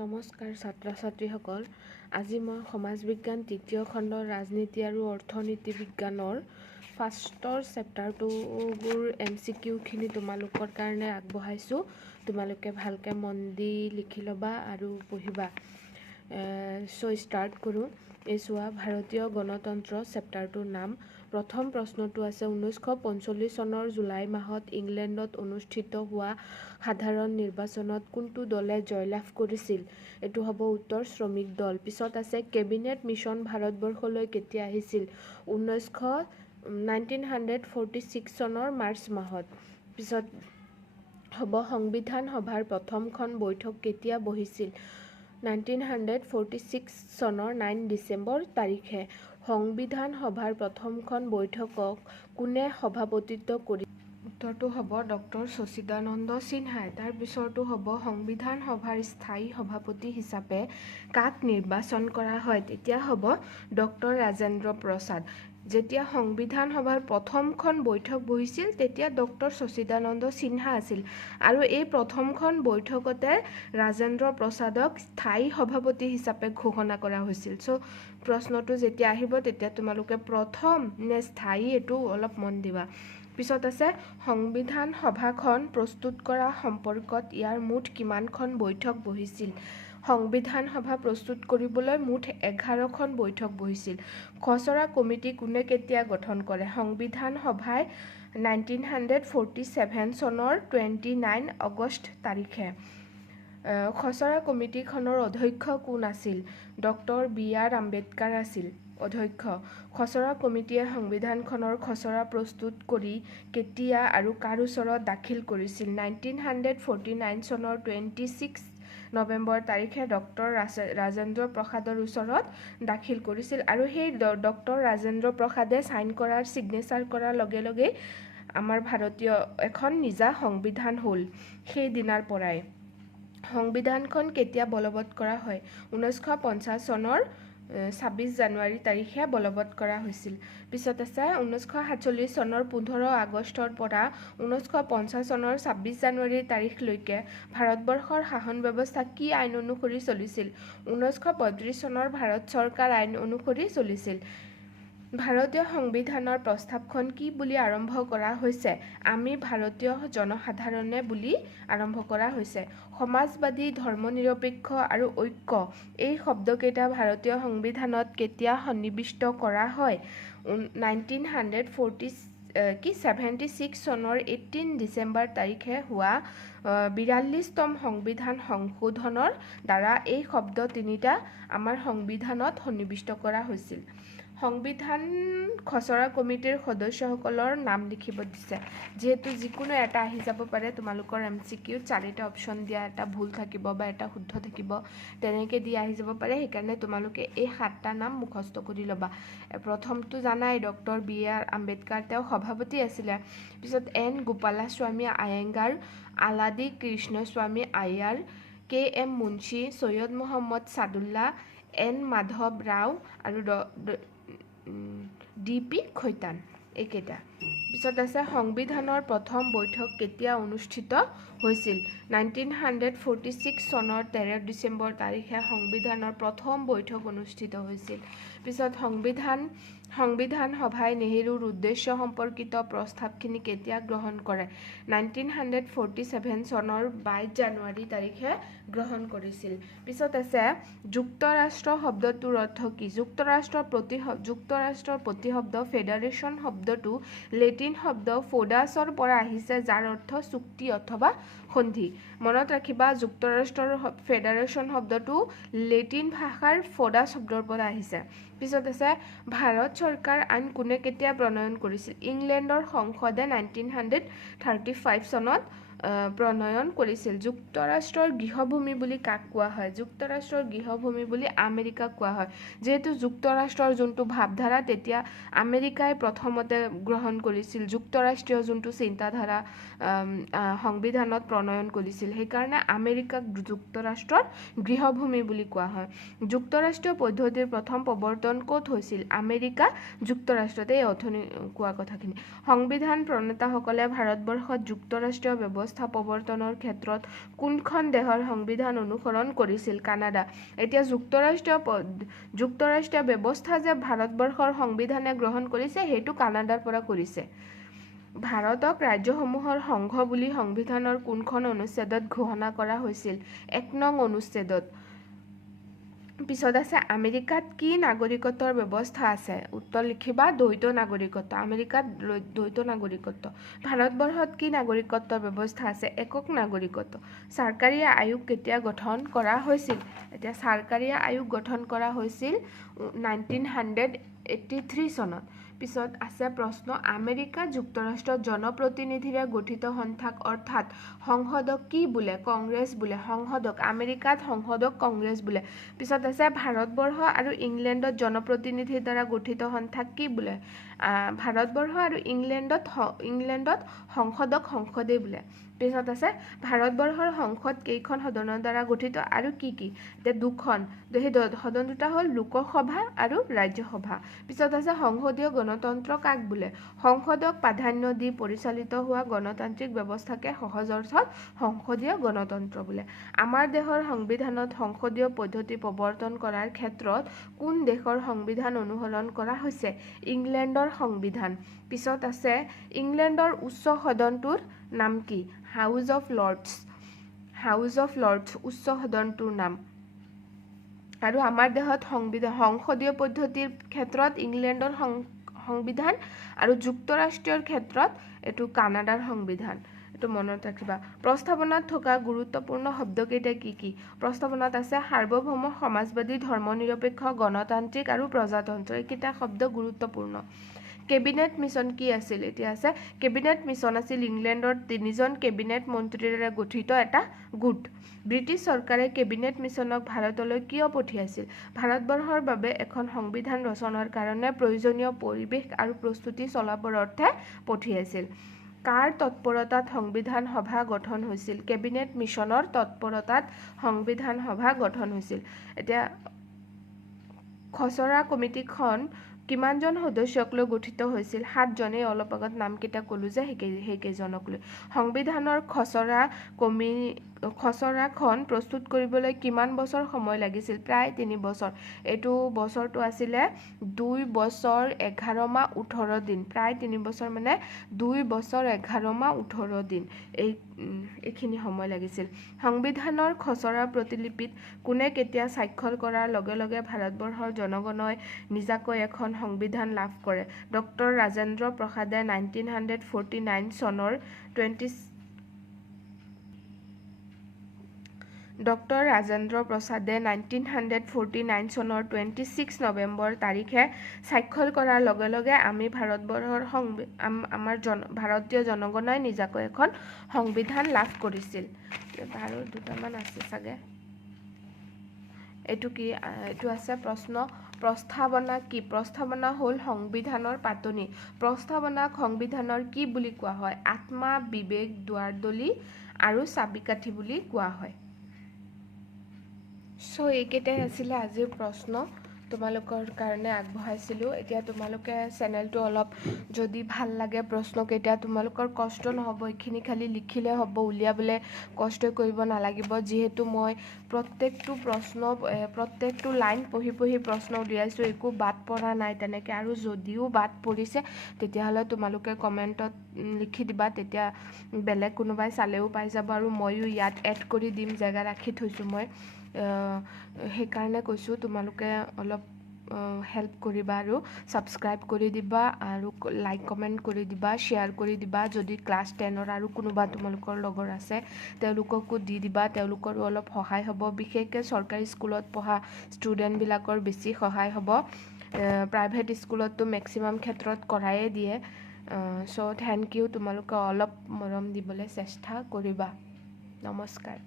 নমস্কাৰ ছাত্ৰ ছাত্ৰীসকল। আজি মই সমাজ বিজ্ঞান তৃতীয় খণ্ডৰ ৰাজনীতি আৰু অৰ্থনীতি বিজ্ঞানৰ ফাৰ্ষ্টৰ চেপ্টাৰটোৰ MCQখিনি তোমালোকৰ কাৰণে আগবঢ়াইছোঁ। তোমালোকে ভালকৈ মন দি লিখি ল'বা আৰু পঢ়িবা। ষ্টাৰ্ট কৰোঁ। এই চোৱা, ভাৰতীয় গণতন্ত্ৰ চেপ্টাৰটোৰ নাম। প্ৰথম প্ৰশ্নটো আছে 1945 চনৰ জুলাই মাহত ইংলেণ্ডত অনুষ্ঠিত হোৱা সাধাৰণ নিৰ্বাচনত কোনটো দলে জয়লাভ কৰিছিল? এইটো হ'ব উত্তৰ শ্ৰমিক দল। পিছত আছে কেবিনেট মিছন ভাৰতবৰ্ষলৈ কেতিয়া আহিছিল? 1946 চনৰ মাৰ্চ মাহত। পিছত হ'ব সংবিধান সভাৰ প্ৰথমখন বৈঠক কেতিয়া বহিছিল? 1946 চনৰ 9 ডিচেম্বৰ তাৰিখে। সংবিধান সভাৰ প্ৰথমখন বৈঠকক কোনে সভাপতিত্ব কৰি? উত্তৰটো হ'ব ডক্টৰ সচিদানন্দ সিনহাই। তাৰ পিছৰটো হ'ব সংবিধান সভাৰ স্থায়ী সভাপতি হিচাপে কাক নিৰ্বাচন কৰা হয়? তেতিয়া হ'ব ডক্টৰ ৰাজেন্দ্ৰ প্ৰসাদ। যেতিয়া সংবিধান সভাৰ প্ৰথমখন বৈঠক বহিছিল তেতিয়া ডক্টৰ সচিদানন্দ সিনহা আছিল আৰু এই প্ৰথমখন বৈঠকতে ৰাজেন্দ্ৰ প্ৰসাদক স্থায়ী সভাপতি হিচাপে ঘোষণা কৰা হৈছিল। প্ৰশ্নটো যেতিয়া আহিব তেতিয়া তোমালোকে প্ৰথম নে স্থায়ী এইটো অলপ মন দিবা। পিছত আছে সংবিধান সভাখন প্ৰস্তুত কৰা সম্পৰ্কত ইয়াৰ মুঠ কিমানখন বৈঠক বহিছিল? সংবিধান সভা প্ৰস্তুত কৰিবলৈ মুঠ 11খন বৈঠক বহিছিল। খচৰা কমিটি কোনে কেতিয়া গঠন কৰে? সংবিধান সভাই 1947 চনৰ 29 আগষ্ট তাৰিখে। খচৰা কমিটিখনৰ অধ্যক্ষ কোন আছিল? Doctor B.R. আম্বেদকাৰ আছিল অধ্যক্ষ। খচৰা কমিটিয়ে সংবিধানখনৰ খচৰা প্ৰস্তুত কৰি কেতিয়া আৰু কাৰ ওচৰত দাখিল কৰিছিল? 1949 চনৰ 26 নৱেম্বৰ তাৰিখে ডক্টৰ ৰাজেন্দ্ৰ প্ৰসাদৰ ওচৰত দাখিল কৰিছিল আৰু সেই ডক্টৰ ৰাজেন্দ্ৰ প্ৰসাদে ছাইন কৰাৰ ছিগনেচাৰ কৰাৰ লগে লগেই আমাৰ ভাৰতীয় এখন নিজা সংবিধান হ'ল সেই দিনাৰ পৰাই। সংবিধানখন কেতিয়া বলবৎ কৰা হয়? 1950 চনৰ 26 জানুৱাৰী তাৰিখে বলবৎ কৰা হৈছিল। পিছত আছে 1947 চনৰ 15 আগষ্টৰ পৰা 1950 চনৰ 26 জানুৱাৰী তাৰিখলৈকে ভাৰতবৰ্ষৰ শাসন ব্যৱস্থা কি আইন অনুসৰি চলিছিল? 1935 চনৰ ভাৰত চৰকাৰ আইন অনুসৰি চলিছিল। ভাৰতীয় সংবিধানৰ প্ৰস্তাৱখন কি বুলি আৰম্ভ কৰা হৈছে? আমি ভাৰতীয় জনসাধাৰণে বুলি আৰম্ভ কৰা হৈছে। সমাজবাদী, ধৰ্মনিৰপেক্ষ আৰু ঐক্য এই শব্দকেইটা ভাৰতীয় সংবিধানত কেতিয়া সন্নিৱিষ্ট কৰা হয়? 1976 চনৰ 18 ডিচেম্বৰ তাৰিখে হোৱা 42তম সংবিধান সংশোধনৰ দ্বাৰা এই শব্দ তিনিটা আমাৰ সংবিধানত সন্নিৱিষ্ট কৰা হৈছিল। সংবিধান খচৰা কমিটিৰ সদস্যসকলৰ নাম লিখিব দিছে। যিহেতু যিকোনো এটা আহি যাব পাৰে, তোমালোকৰ MCQত 4টা অপশ্যন দিয়া, এটা ভুল থাকিব বা এটা শুদ্ধ থাকিব, তেনেকৈ দি আহি যাব পাৰে। সেইকাৰণে তোমালোকে এই 7টা নাম মুখস্থ কৰি ল'বা। প্ৰথমটো জানাই ডক্টৰ B.R. আম্বেদকাৰ, তেওঁ সভাপতি আছিলে। পিছত N. Gopalaswami Iyengar, আলাদি Krishnaswami Iyer, K.M. Munshi, Syed Mohammad Saadulla, N. Madhav Rao আৰু D.P. খৈতান, এইকেইটা। পিছত আছে সংবিধানৰ প্ৰথম বৈঠক কেতিয়া অনুষ্ঠিত হৈছিল? 1946 চনৰ 13 ডিচেম্বৰ তাৰিখে সংবিধানৰ প্ৰথম বৈঠক অনুষ্ঠিত হৈছিল। পিছত সংবিধান সভাই নেহেৰুৰ উদ্দেশ্য সম্পৰ্কিত প্ৰস্তাৱখিনি কেতিয়া গ্ৰহণ কৰে? 1947 চনৰ 22 জানুৱাৰী তাৰিখে গ্ৰহণ কৰিছিল। পিছত আছে যুক্তৰাষ্ট্ৰ শব্দটোৰ অৰ্থ কি? যুক্তৰাষ্ট্ৰৰ প্ৰতিশব্দ ফেডাৰেশ্যন শব্দটো লেটিন শব্দ ফোডাছৰ পৰা আহিছে, যাৰ অৰ্থ চুক্তি অথবা সন্ধি। মনত ৰাখিবা, যুক্তৰাষ্ট্ৰৰ ফেডাৰেশ্যন শব্দটো লেটিন ভাষাৰ ফোডাছ শব্দৰ পৰা আহিছে। পিছত আছে ভাৰত চৰকাৰ আইন কোনে কেতিয়া প্ৰণয়ন কৰিছিল? ইংলেণ্ডৰ সংসদে 1935 চনত প্ৰণয়ন কৰিছিল। যুক্তৰাষ্ট্ৰৰ গৃহভূমি বুলি কাক কোৱা হয়? যুক্তৰাষ্ট্ৰৰ গৃহভূমি বুলি আমেৰিকাক কোৱা হয়। যিহেতু যুক্তৰাষ্ট্ৰৰ যোনটো ভাৱধাৰা তেতিয়া আমেৰিকাই প্ৰথমতে গ্ৰহণ কৰিছিল, যুক্তৰাষ্ট্ৰীয় যোনটো চিন্তাধাৰা সংবিধানত প্ৰণয়ন কৰিছিল, সেইকাৰণে আমেৰিকাক যুক্তৰাষ্ট্ৰৰ গৃহভূমি বুলি কোৱা হয়। যুক্তৰাষ্ট্ৰীয় পদ্ধতিৰ প্ৰথম প্ৰৱৰ্তন ক'ত হৈছিল? আমেৰিকা যুক্তৰাষ্ট্ৰতে। এই অথনি কোৱা কথাখিনি। সংবিধান প্ৰণেতাসকলে ভাৰতবৰ্ষত যুক্তৰাষ্ট্ৰীয় ব্যৱস্থা ব্যৱস্থা প্ৰৱৰ্তনৰ ক্ষেত্ৰত কোনখন দেশৰ সংবিধান অনুসৰণ কৰিছিল কানাডা এতিয়া যুক্তৰাষ্ট্ৰীয় ব্যৱস্থা যে ভাৰতবৰ্ষৰ সংবিধানে গ্ৰহণ কৰিছে সেইটো কানাডাৰ পৰা কৰিছে ভাৰতক ৰাজ্যসমূহৰ সংঘ বুলি সংবিধানৰ কোনখন অনুচ্ছেদত ঘোষণা কৰা হৈছিল 1 নং অনুচ্ছেদত পিছত আছে আমেৰিকাত কি নাগৰিকত্বৰ ব্যৱস্থা আছে উত্তৰ লিখিবা দ্বৈত নাগৰিকত্ব আমেৰিকাত দ্বৈত নাগৰিকত্ব ভাৰতবৰ্ষত কি নাগৰিকত্বৰ ব্যৱস্থা আছে একক নাগৰিকত্ব চৰকাৰী আয়োগ কেতিয়া গঠন কৰা হৈছিল এতিয়া চৰকাৰী আয়োগ গঠন কৰা হৈছিল 1983 চনত পিছত আছে প্ৰশ্ন আমেৰিকা যুক্তৰাষ্ট্ৰৰ জনপ্ৰতিনিধিৰে গঠিত সন্থাক অৰ্থাৎ সংসদক কি বোলে কংগ্ৰেছ বোলে সংসদক আমেৰিকাত সংসদক কংগ্ৰেছ বোলে পিছত আছে ভাৰতবৰ্ষ আৰু ইংলেণ্ডত জনপ্ৰতিনিধিৰ দ্বাৰা গঠিত সন্থাক কি বোলে ভাৰতবৰ্ষ আৰু ইংলেণ্ডত সংসদক সংসদেই বোলে পিছত আছে ভাৰতবৰ্ষৰ সংসদ কেইখন সদনৰ দ্বাৰা গঠিত আৰু কি এতিয়া দুখন সেই সদন দুটা হ'ল লোকসভা আৰু ৰাজ্যসভা পিছত আছে সংসদীয় গণতন্ত্ৰ কাক বোলে সংসদক প্ৰাধান্য দি পৰিচালিত হোৱা গণতান্ত্ৰিক ব্যৱস্থাকে সহজ অৰ্থত সংসদীয় গণতন্ত্ৰ বোলে আমাৰ দেশৰ সংবিধানত সংসদীয় পদ্ধতি প্ৰৱৰ্তন কৰাৰ ক্ষেত্ৰত কোন দেশৰ সংবিধান অনুসৰণ কৰা হৈছে ইংলেণ্ডৰ সংবিধান পিছত আছে ইংলেণ্ডৰ উচ্চ সদনটোৰ নাম কি হাউচ অফ লৰ্ডছ উচ্চ সদনটোৰ নাম আৰু আমাৰ দেশত সংসদীয় পদ্ধতিৰ ক্ষেত্ৰত ইংলেণ্ডৰ সংবিধান আৰু যুক্তৰাষ্ট্ৰীয়ৰ ক্ষেত্ৰত এইটো কানাডাৰ সংবিধান এইটো মনত ৰাখিবা প্ৰস্তাৱনাত থকা গুৰুত্বপূৰ্ণ শব্দকেইটা কি প্ৰস্তাৱনাত আছে সাৰ্বভৌম সমাজবাদী ধৰ্মনিৰপেক্ষ গণতান্ত্ৰিক আৰু প্ৰজাতন্ত্ৰ এইকেইটা শব্দ গুৰুত্বপূৰ্ণ কেবিনেট মিছন কি আছিল এতিয়া আছে কেবিনেট মিছন আছিল ইংলেণ্ডৰ 3জন কেবিনেট মন্ত্ৰীৰে গঠিত এটা গোট ব্ৰিটিছ চৰকাৰে কেবিনেট মিছনক ভাৰতলৈ কিয় পঠিয়াইছিল ভাৰতবৰ্ষৰ বাবে এখন সংবিধান ৰচনাৰ কাৰণে প্ৰয়োজনীয় পৰিৱেশ আৰু প্ৰস্তুতি চলাবৰ অৰ্থে পঠিয়াইছিল কাৰ তৎপৰতাত সংবিধান সভা গঠন হৈছিল কেবিনেট মিছনৰ তৎপৰতাত সংবিধান সভা গঠন হৈছিল এতিয়া খচৰা কমিটিখন কিমানজন সদস্যক লৈ গঠিত হৈছিল 7 জনে অলপ আগত নামকেইটা ক'লো যে সেইকেইজনক লৈ সংবিধানৰ খচৰাখন প্ৰস্তুত কৰিবলৈ কিমান বছৰ সময় লাগিছিল প্ৰায় 3 বছৰ এইটো বছৰটো আছিলে 2 বছৰ 11 মাহ 18 দিন প্ৰায় 3 বছৰ মানে 2 বছৰ 11 মাহ 18 দিন এইখিনি সময় লাগিছিল সংবিধানৰ খচৰা প্ৰতিলিপিত কোনে কেতিয়া স্বাক্ষৰ কৰাৰ লগে লগে ভাৰতবৰ্ষৰ জনগণই নিজাকৈ এখন সংবিধান লাভ কৰে ডক্টৰ ৰাজেন্দ্ৰ প্ৰসাদে 1949 চনৰ 26 নৱেম্বৰ তাৰিখে স্বাক্ষৰ কৰাৰ লগে লগে আমি ভাৰতবৰ্ষৰ ভাৰতীয় জনগণই নিজাকৈ এখন সংবিধান লাভ কৰিছিল আৰু দুটামান আছে চাগে এইটো আছে প্ৰশ্ন প্ৰস্তাৱনা কি প্ৰস্তাৱনা হ'ল সংবিধানৰ পাতনি প্ৰস্তাৱনাক সংবিধানৰ কি বুলি কোৱা হয় আত্মা বিবেক দুৱাৰদলি আৰু চাবিকাঠি বুলি কোৱা হয় সো এইকেইটাই আছিলে আজিৰ প্ৰশ্ন তোমালোকৰ কাৰণে আগবঢ়াইছিলোঁ এতিয়া তোমালোকে চেনেলটো অলপ যদি ভাল লাগে প্ৰশ্নকেইটা তোমালোকৰ কষ্ট নহ'ব এইখিনি খালি লিখিলে হ'ব উলিয়াবলৈ কষ্ট কৰিব নালাগিব যিহেতু মই প্ৰত্যেকটো লাইন পঢ়ি প্ৰশ্ন উলিয়াইছোঁ একো বাদ পৰা নাই তেনেকৈ আৰু যদিও বাদ পৰিছে তেতিয়াহ'লে তোমালোকে কমেণ্টত লিখি দিবা তেতিয়া বেলেগ কোনোবাই চালেও পাই যাব আৰু ময়ো ইয়াত এড কৰি দিম জেগা ৰাখি থৈছোঁ মই সেইকাৰণে কৈছোঁ তোমালোকে অলপ হেল্প কৰিবা আৰু ছাবস্ক্ৰাইব কৰি দিবা আৰু লাইক কমেণ্ট কৰি দিবা শ্বেয়াৰ কৰি দিবা যদি ক্লাছ 10ৰ আৰু কোনোবা তোমালোকৰ লগৰ আছে তেওঁলোককো দি দিবা তেওঁলোকৰো অলপ সহায় হ'ব বিশেষকৈ চৰকাৰী স্কুলত পঢ়া ষ্টুডেণ্টবিলাকৰ বেছি সহায় হ'ব প্ৰাইভেট স্কুলততো মেক্সিমাম ক্ষেত্ৰত কৰায়ে দিয়ে চ' থেংক ইউ তোমালোকে অলপ মৰম দিবলৈ চেষ্টা কৰিবা নমস্কাৰ